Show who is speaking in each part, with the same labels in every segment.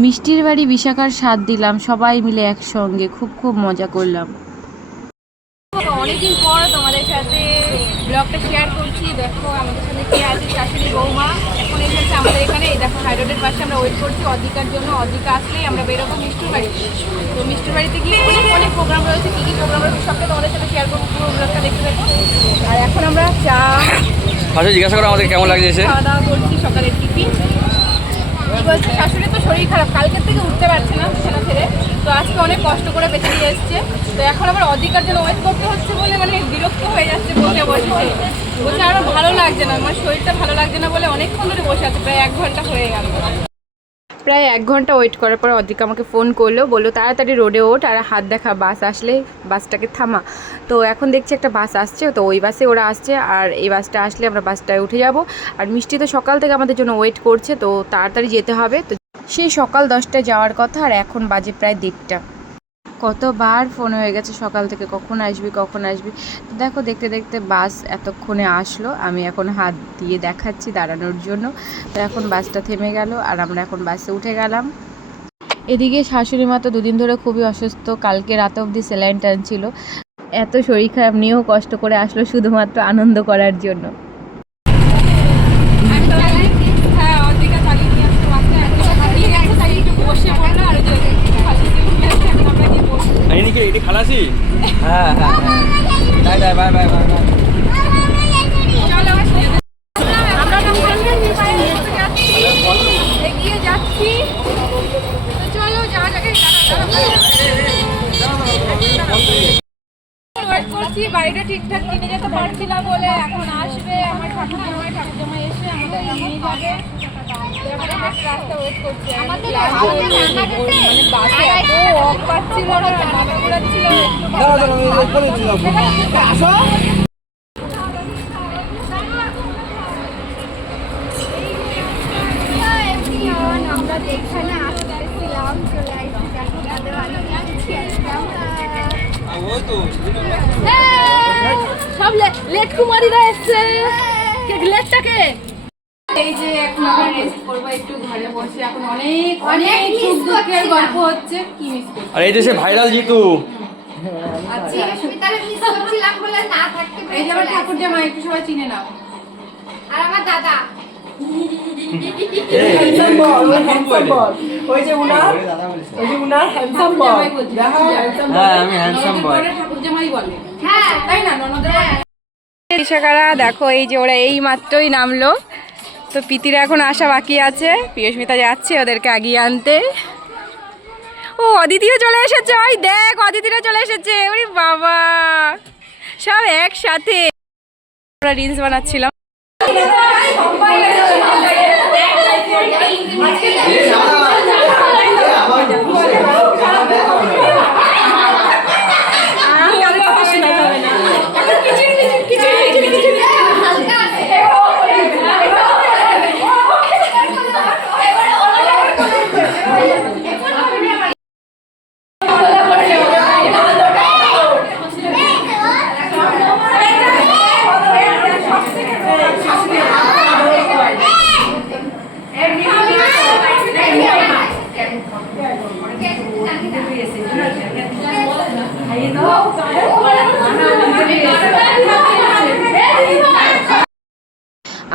Speaker 1: মিষ্টির বাড়ি বিশাখার স্বাদ দিলাম সবাই মিলে একসঙ্গে খুব খুব মজা করলাম।
Speaker 2: অনেকদিন পর তোমাদের সাথে ব্লগটা শেয়ার করছি। দেখো আমাদের সাথে কে আছে শাশুড়ি বৌমা। এখন এসেছে আমাদের এখানে এই দেখো হাই রোডের পাশে আমরা ওয়েট করছি অধিকার জন্য। অধিকা আসলেই আমরা বেরোবো মিষ্টির বাড়ি। তো মিষ্টির বাড়িতে গিয়ে অনেক অনেক প্রোগ্রাম রয়েছে। কী কী প্রোগ্রাম রয়েছে সবটা তোমাদের সাথে শেয়ার করব পুরো ব্লগটা দেখতে দেখো আর এখন আমরা চা
Speaker 3: ফার্স্টে জিজ্ঞাসা করো আমাদের কেমন লাগছে
Speaker 2: খাওয়া দাওয়া করছি সকালের টিফিন। কি বলছে? শাশুড়ি তো শরীর খারাপ। কালকের থেকে উঠতে পারছে না বিছানা ছেড়ে। তো আজকে অনেক কষ্ট করে বেঁচে নিয়ে এসছে। তো এখন আবার অধিকার জন্য ওয়েট করতে হচ্ছে বলে মানে বিরক্ত হয়ে যাচ্ছে বসে বসেছে বলছে আরও ভালো লাগছে না। আমার শরীরটা ভালো লাগছে না বলে অনেকক্ষণ ধরে বসে আছে। প্রায় এক ঘণ্টা হয়ে গেল। প্রায় এক ঘণ্টা ওয়েট করার পর অধিক আমাকে ফোন করল, বলল, তাড়াতাড়ি রোডে ওঠ আর হাত দেখা বাস আসলে বাসটাকে থামা। তো এখন দেখছি একটা বাস আসছে, তো ওই বাসে ওরা আসছে আর এই বাসটা আসলে আমরা বাসটায় উঠে যাব। আর মিষ্টি তো সকাল থেকে আমাদের জন্য ওয়েট করছে, তো তাড়াতাড়ি যেতে হবে। তো সেই সকাল দশটায় যাওয়ার কথা আর এখন বাজে প্রায় দেড়টা। কতবার ফোন হয়ে গেছে, সকাল থেকে কখন আসবি কখন আসবি? তো দেখো, দেখতে দেখতে বাস এতক্ষণে আসলো। আমি এখন হাত দিয়ে দেখাচ্ছি দাঁড়ানোর জন্য। তো এখন বাসটা থেমে গেল আর আমরা এখন বাসে উঠে গেলাম। এদিকে শাশুড়ি মা তো দুদিন ধরে খুবই অসুস্থ। কালকে রাত অবধি স্যালাইন টানছিল। এত শরীর খারাপ, নিয়েও কষ্ট করে আসলো শুধুমাত্র আনন্দ করার জন্য।
Speaker 3: নাকি হ্যাঁ হ্যাঁ হ্যাঁ। Bye bye bye bye bye
Speaker 2: যাচ্ছি। চলো যাওয়া যাক। করছি বাড়িটা ঠিকঠাক কিনে যেতে পারছি না বলে এখন আসবে আমার ঠাকুর জামাই ঠাকুর জামাই এসে আমাদের নিয়ে যাবে। তো আমরা রাস্তা ওয়েট করছি আমাদের মানে বাসে এত অফ পাচ্ছিল না মাথা ঘোরাচ্ছিল
Speaker 4: আমরা যেখানে আসতেছিলাম চলে আসছি দেখো তাদের বাড়ি যাচ্ছি একদম
Speaker 2: সব লেট কুমারীরা এসছে। কে লেটটাকে এই যে এখন আমরা রেস্ট করব একটু ঘরে বসে। এখন অনেক অনেক সুখ দুঃখের গল্প হচ্ছে। কি মিস করছি?
Speaker 3: আর এই যে সে ভাইরাল জিতু।
Speaker 2: আচ্ছা।
Speaker 4: সুস্মিতারে মিস করছিলাম বলে না থাকতে পেরে
Speaker 2: এই যে আমার ঠাকুর জামাই একটু সবাই চিনে নাও।
Speaker 4: আর আমার দাদা।
Speaker 5: ওই যে উনার ওই যে উনার হ্যান্ডসাম
Speaker 2: ঠাকুর
Speaker 5: বয়
Speaker 2: জামাই বলছি
Speaker 3: হ্যাঁ আমি হ্যান্ডসাম
Speaker 2: ননদের
Speaker 3: বয়
Speaker 2: ঘরে ঠাকুর জামাই বলে।
Speaker 4: হ্যাঁ।
Speaker 2: তাই না? ননদের দেখো এই যে ওরা এই মাত্রই নামলো। তো পিতিরা এখন আসা বাকি আছে। প্রিয়স্মিতা যাচ্ছে ওদেরকে আগিয়ে আনতে। ও অদিতিও চলে এসেছে। ওই দেখ অদিতিরা চলে এসেছে। ওরে বাবা। সব একসাথে। আমরা রিলস বানাচ্ছিলাম।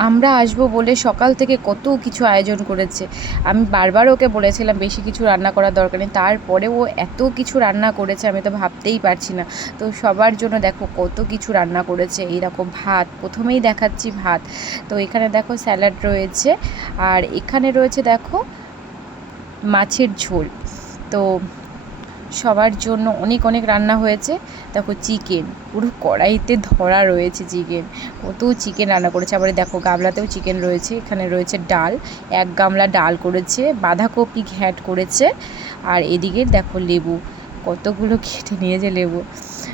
Speaker 1: আমরা আসব বলে সকাল থেকে কত কিছু আয়োজন করেছে। আমি বারবার ওকে বলেছিলাম বেশি কিছু রান্না করার দরকার নেই। তারপরে ও এত কিছু রান্না করেছে আমি তো ভাবতেই পারছি না। তো সবার জন্য দেখো কত কিছু রান্না করেছে। এইরকম ভাত, প্রথমেই দেখাচ্ছি ভাত। তো এখানে দেখো স্যালাড রয়েছে। আর এখানে রয়েছে দেখো মাছের ঝোল। তো সবার জন্য অনেক অনেক রান্না হয়েছে। দেখো চিকেন পুরো কড়াইতে ধরা রয়েছে চিকেন কত চিকেন রান্না করেছে। আবার দেখো গামলাতেও চিকেন রয়েছে, এখানে রয়েছে ডাল। এক গামলা ডাল করেছে, বাঁধাকপি ঘ্যাট করেছে। আর এদিকে দেখো লেবু, কতগুলো কেটে নিয়েছে লেবু।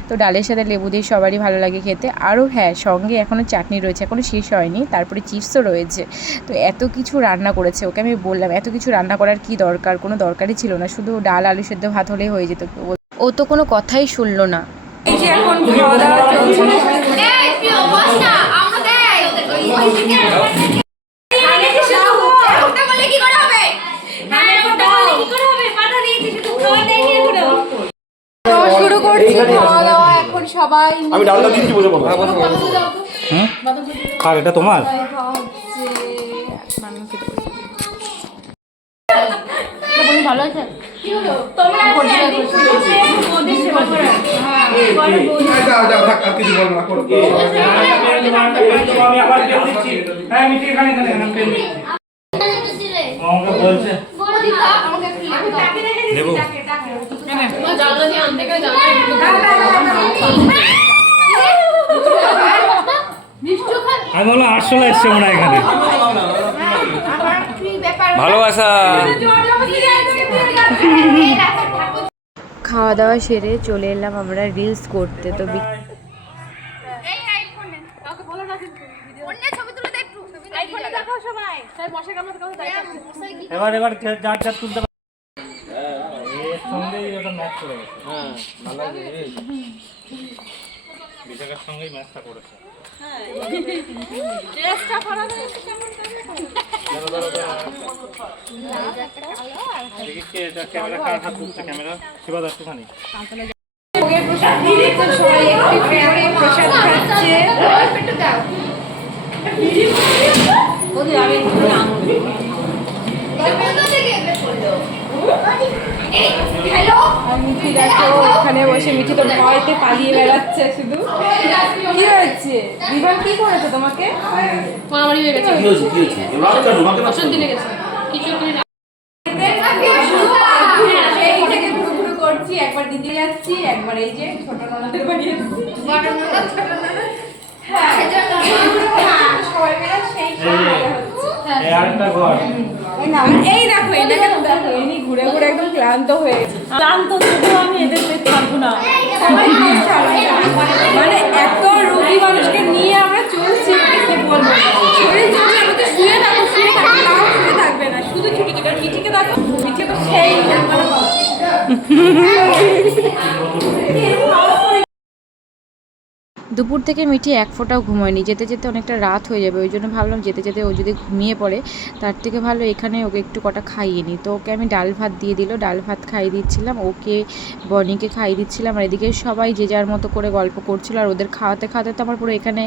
Speaker 1: তো ডালের সাথে লেবু দিয়ে সবারই ভালো লাগে খেতে। আরও হ্যাঁ সঙ্গে এখনও চাটনি রয়েছে এখনও শেষ হয়নি তারপরে চিপসও রয়েছে। তো এত কিছু রান্না করেছে ওকে আমি বললাম এত কিছু রান্না করার কি দরকার? কোনো দরকারই ছিল না শুধু ডাল আলু সেদ্ধ ভাত হলেই হয়ে যেত। ও তো কোনো কথাই শুনলো না।
Speaker 2: শুরু করছি খাওয়া সবাই
Speaker 6: আমি ডালটা দিচ্ছি বসে বলো
Speaker 7: আর এটা তোমার হ্যাঁ আমাকে বলছে দেবো আমি বললাম আটশো লাগছে মনে হয় এখানে।
Speaker 3: ভালোবাসা
Speaker 1: খাওয়া দাওয়া সেরে চলে এলাম আমরা রিলস করতে তো
Speaker 7: এবার এবার যার যার তুলতে পারে এর সঙ্গেই ওটা ম্যাচ করে গেছে
Speaker 3: হ্যাঁ।
Speaker 7: বিশাখার সঙ্গেই ম্যাচটা করেছে। দেখি কে এটা ক্যামেরা কার হাত ধরছে ক্যামেরা শিবাদ একটুখানি
Speaker 2: সবাই একটু করে প্রসাদ খাচ্ছে
Speaker 4: হ্যালো
Speaker 2: আর মিঠি দেখো এখানে বসে মিঠি তো ভয়তে পালিয়ে বেড়াচ্ছে শুধু। কি হয়েছে? বিমান কি করেছে তোমাকে? ঘুরু করছি একবার দিদি যাচ্ছি একবার এই যে ছোট ননদের বাড়ি যাচ্ছি। হ্যাঁ সবাই মিলে সেই
Speaker 7: আরেকটা ঘর।
Speaker 2: এই দেখো এটাকে দেখো এনি ঘুরে ঘুরে একদম ক্লান্ত হয়ে গেছে।
Speaker 5: ক্লান্ত শুধু আমি এদের পারব না।
Speaker 2: মানে এত রোগী মানুষকে নিয়ে আমরা চলছি কি বলব? শরীর চলছে আমি তো শুয়ে থাকব শুয়ে তাও শুয়ে থাকবে না। শুধু ছুটি ছুটি মিঠিকে দেখো তো সেই
Speaker 1: দুপুর থেকে মিঠি এক ফোঁটাও ঘুমোয়নি। যেতে যেতে অনেকটা রাত হয়ে যাবে, ওই জন্য ভাবলাম যেতে যেতে ও যদি ঘুমিয়ে পড়ে, তার থেকে ভালো এখানে ওকে একটু কটা খাইয়ে নিই। তো ওকে আমি ডাল ভাত দিয়ে দিল, ডাল ভাত খাইয়ে দিচ্ছিলাম, ওকে, বনিকে খাইয়ে দিচ্ছিলাম। আর এদিকে সবাই যে যার মতো করে গল্প করছিল, আর ওদের খাওয়াতে খাওয়াতে তো আমার পুরো এখানে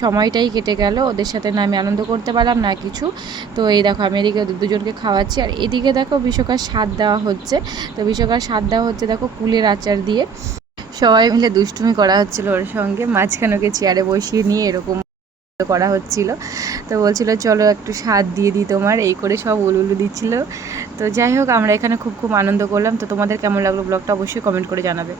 Speaker 1: সময়টাই কেটে গেল। ওদের সাথে না আমি আনন্দ করতে পারলাম, না কিছু। তো এই দেখো, আমি এদিকে ওদের দুজনকে খাওয়াচ্ছি। আর এদিকে দেখো, বিশ্বকার স্বাদ দেওয়া হচ্ছে। তো বিশ্বকার স্বাদ দেওয়া হচ্ছে দেখো কুলের আচার দিয়ে। সবাই মিলে দুষ্টুমি করা হচ্ছিল ওর সঙ্গে। মাঝখানে ওকে চেয়ারে বসিয়ে নিয়ে এরকম করা হচ্ছিল। তো বলছিল, চলো একটু স্বাদ দিয়ে দিই তোমার। এই করে সব উলুলু দিচ্ছিল। তো যাই হোক, আমরা এখানে খুব খুব আনন্দ করলাম। তো তোমাদের কেমন লাগল ব্লগটা অবশ্যই কমেন্ট করে জানাবে।